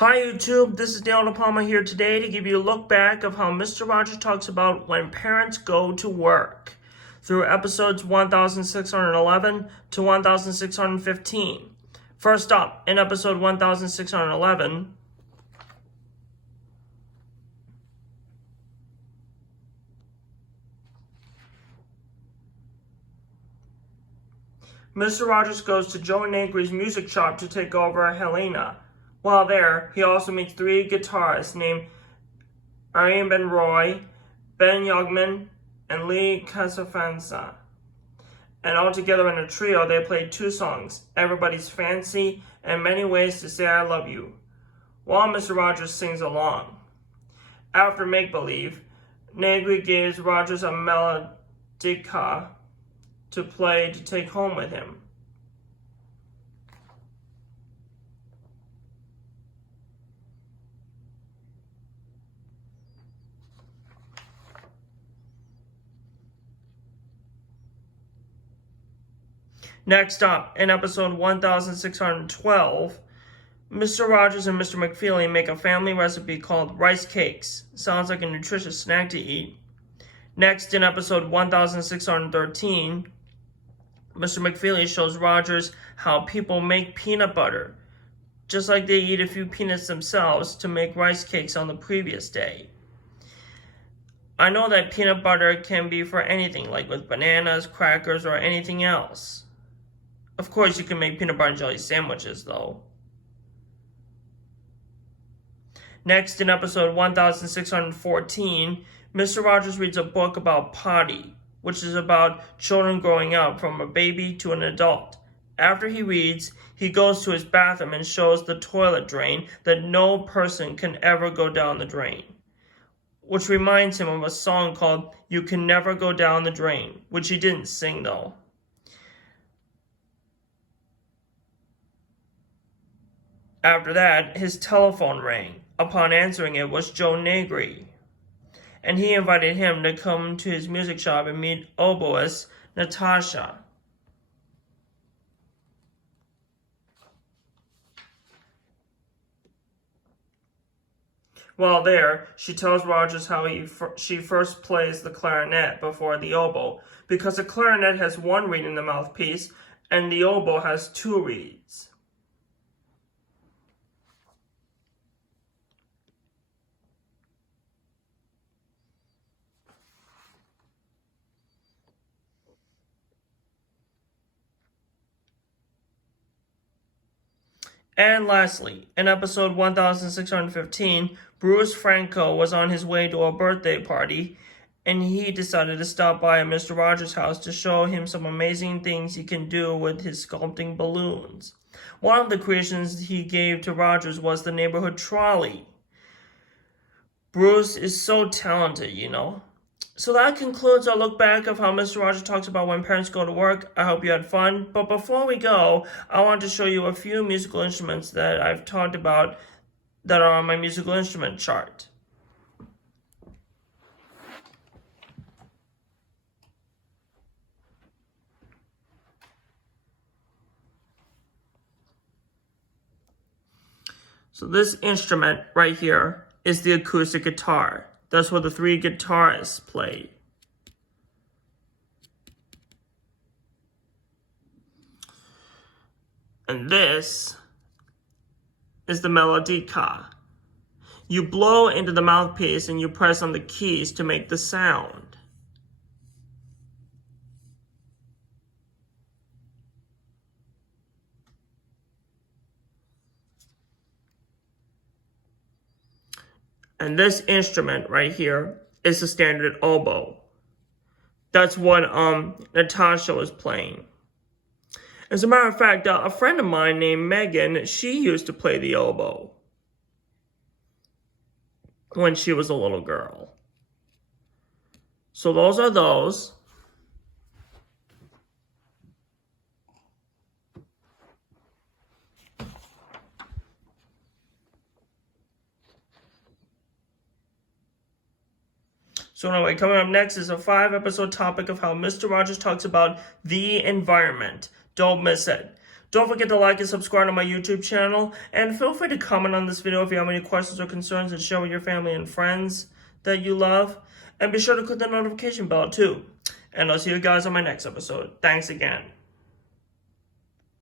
Hi YouTube, this is Dale DePalma here today to give you a look back of how Mr. Rogers talks about when parents go to work through episodes 1611 to 1615. First up, in episode 1611, Mr. Rogers goes to Joe Negri's music shop to take over Helena. While there, he also meets three guitarists named Ariane Ben Roy, Ben Yogman, and Lee Casafansa. And all together in a trio, they played two songs, Everybody's Fancy and Many Ways to Say I Love You, while Mr. Rogers sings along. After Make Believe, Negri gives Rogers a melodica to play to take home with him. Next up, in episode 1612, Mr. Rogers and Mr. McFeely make a family recipe called rice cakes. Sounds like a nutritious snack to eat. Next, in episode 1613, Mr. McFeely shows Rogers how people make peanut butter, just like they eat a few peanuts themselves to make rice cakes on the previous day. I know that peanut butter can be for anything, like with bananas, crackers, or anything else. Of course, you can make peanut butter and jelly sandwiches, though. Next, in episode 1614, Mr. Rogers reads a book about potty, which is about children growing up from a baby to an adult. After he reads, he goes to his bathroom and shows the toilet drain that no person can ever go down the drain, which reminds him of a song called You Can Never Go Down the Drain, which he didn't sing, though. After that, his telephone rang. Upon answering it was Joe Negri, and he invited him to come to his music shop and meet oboist Natasha. While there, she tells Rogers how she first plays the clarinet before the oboe, because the clarinet has one reed in the mouthpiece and the oboe has two reeds. And lastly, in episode 1615, Bruce Franco was on his way to a birthday party, and he decided to stop by at Mr. Rogers' house to show him some amazing things he can do with his sculpting balloons. One of the creations he gave to Rogers was the neighborhood trolley. Bruce is so talented, you know. So that concludes our look back of how Mr. Rogers talks about when parents go to work. I hope you had fun. But before we go, I want to show you a few musical instruments that I've talked about that are on my musical instrument chart. So this instrument right here is the acoustic guitar. That's what the three guitarists play. And this is the melodica. You blow into the mouthpiece and you press on the keys to make the sound. And this instrument right here is the standard oboe. That's what Natasha was playing. As a matter of fact, a friend of mine named Megan, she used to play the oboe when she was a little girl. So those are those. So anyway, coming up next is a 5-episode topic of how Mr. Rogers talks about the environment. Don't miss it. Don't forget to like and subscribe to my YouTube channel, and feel free to comment on this video if you have any questions or concerns and share with your family and friends that you love. And be sure to click the notification bell too. And I'll see you guys on my next episode. Thanks again.